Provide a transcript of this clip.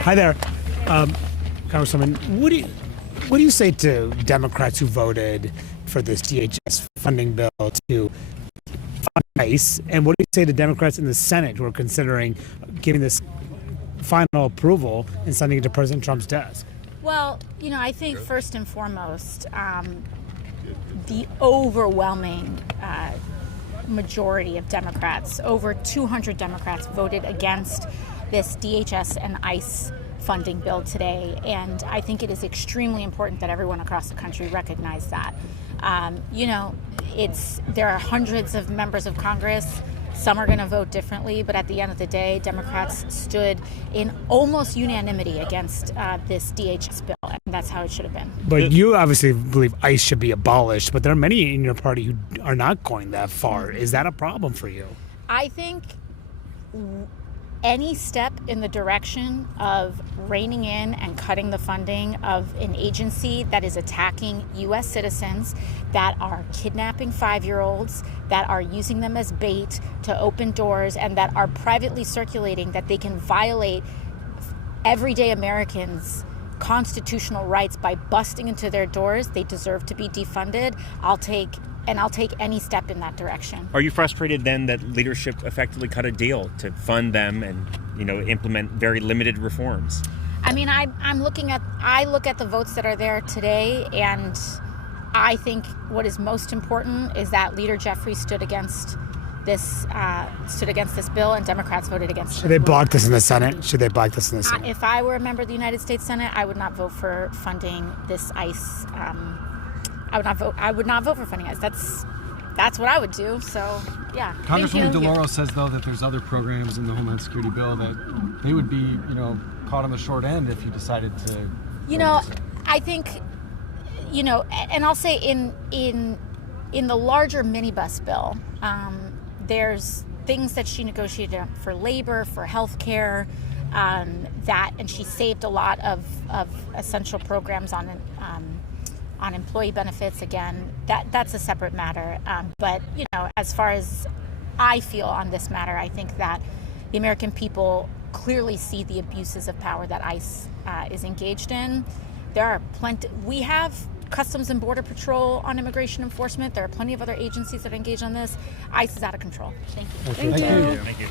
Hi there, Congresswoman. What do you say to Democrats who voted for this DHS funding bill to fund ICE? And what do you say to Democrats in the Senate who are considering giving this final approval and sending it to President Trump's desk? Well, I think first and foremost, the overwhelming majority of Democrats, over 200 Democrats, voted against this DHS and ICE funding bill today. And I think it is extremely important that everyone across the country recognize that. There are hundreds of members of Congress. Some are going to vote differently, but at the end of the day, Democrats stood in almost unanimity against this DHS bill, and that's how it should have been. But you obviously believe ICE should be abolished, but there are many in your party who are not going that far. Is that a problem for you? I think any step in the direction of reining in and cutting the funding of an agency that is attacking U.S. citizens, that are kidnapping 5-year-olds, that are using them as bait to open doors, and that are privately circulating that they can violate everyday Americans' constitutional rights by busting into their doors, they deserve to be defunded. I'll take any step in that direction. Are you frustrated then that leadership effectively cut a deal to fund them and, implement very limited reforms? I mean, I look at the votes that are there today, and I think what is most important is that Leader Jeffries stood against this bill, and Democrats voted against it. Should they block this in the Senate? Should they block this in the Senate? If I were a member of the United States Senate, I would not vote for funding this ICE. I would not vote for funding ICE. That's what I would do. So, yeah. Congresswoman DeLauro says, though, that there's other programs in the Homeland Security bill that they would be, caught on the short end if you decided to. I think, and I'll say in the larger minibus bill, there's things that she negotiated for labor, for health care, and she saved a lot of essential programs on employee benefits. Again, that's a separate matter. But as far as I feel on this matter, I think that the American people clearly see the abuses of power that ICE is engaged in. There are plenty. We have Customs and Border Patrol on immigration enforcement. There are plenty of other agencies that are engaged on this. ICE is out of control. Thank you. Thank you. Thank you.